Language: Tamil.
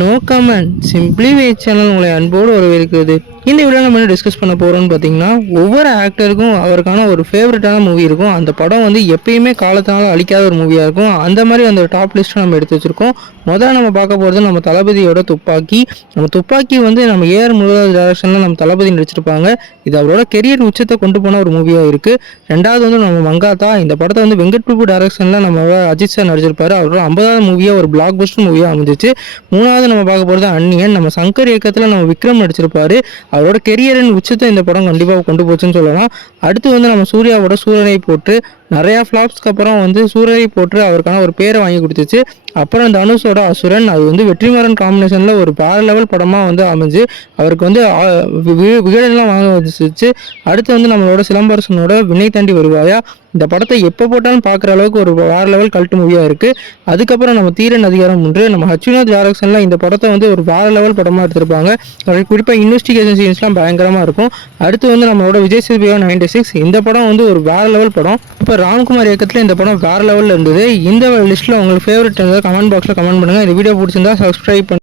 No comment simply wait channel உங்களை அன்போடு வரவேற்கிறது. இந்த வீடியோ நம்ம டிஸ்கஸ் பண்ண போகிறோம்னு பார்த்தீங்கன்னா, ஒவ்வொரு ஆக்டருக்கும் அவருக்கான ஒரு ஃபேவரட்டான மூவி இருக்கும். அந்த படம் வந்து எப்பயுமே காலத்தினால அழிக்காத ஒரு மூவியாக இருக்கும். அந்த மாதிரி அந்த டாப் லிஸ்ட்டை நம்ம எடுத்து வச்சுருக்கோம். முதல்ல நம்ம பார்க்க போகிறது நம்ம தளபதியோட துப்பாக்கி. நம்ம துப்பாக்கி வந்து நம்ம ஏஆர் முருகதாஸ் டைரக்ஷனில் நம்ம தளபதி நடிச்சிருப்பாங்க. இது அவரோட கெரியர் உச்சத்தை கொண்டு போன ஒரு மூவியாக இருக்குது. ரெண்டாவது வந்து நம்ம மங்காத்தா. இந்த படத்தை வந்து வெங்கட் பிரபு டைரக்ஷனில் நம்ம அஜித் சார் நடிச்சிருப்பாரு. அவரோட 50வது மூவியாக ஒரு பிளாக் பஸ்டர் மூவியாக அமைஞ்சிச்சு. மூணாவது நம்ம பார்க்க போகிறது அந்நியன். நம்ம சங்கர் இயக்கத்தில் நம்ம விக்ரம் நடிச்சிருப்பாரு. அவரோட கெரியரின் உச்சத்தை இந்த படம் கண்டிப்பாக கொண்டு போச்சுன்னு சொல்லலாம். அடுத்து வந்து நம்ம சூர்யாவோட சூரரை போட்டு நிறையா ஃப்ளாப்ஸ்க்கு அப்புறம் வந்து சூரரை போட்டு அவருக்கான ஒரு பேரை வாங்கி கொடுத்துச்சு. அப்புறம் தனுஷோட அசுரன், அது வந்து வெற்றிமாறன் காம்பினேஷனில் ஒரு வேற லெவல் படமாக வந்து அமைஞ்சு அவருக்கு வந்து விகடன்லாம் வாங்க வந்துச்சு. அடுத்து வந்து நம்மளோட சிலம்பரசனோட வினை தாண்டி வருவாயா. இந்த படத்தை எப்போ போட்டாலும் பார்க்குற அளவுக்கு ஒரு வேற லெவல் கல்ட் மூவியாக இருக்குது. அதுக்கப்புறம் நம்ம தீரன் அதிகாரம் 3 நம்ம ஹச்சுநாத் டைரக்ஷனில் இந்த படத்தை வந்து ஒரு வேற லெவல் படமாக எடுத்திருப்பாங்க. குறிப்பாக இன்வெஸ்டிகேஷன் சீன்ஸ்லாம் பயங்கரமாக இருக்கும். அடுத்து வந்து நம்மளோட விஜய் சேதுபதியோட 96 இந்த படம் வந்து ஒரு வேற லெவல் படம். இப்போ ராம்குமார் இயக்கத்தில் இந்த படம் வேற லெவலில் இருந்தது. இந்த லிஸ்ட்டில் உங்களுக்கு ஃபேவரட் கமெண்ட் பாக்ஸில் கமெண்ட் பண்ணுங்கள். இந்த வீடியோ பிடிச்சிருந்தா சப்ஸ்கிரைப் பண்ணுங்கள்.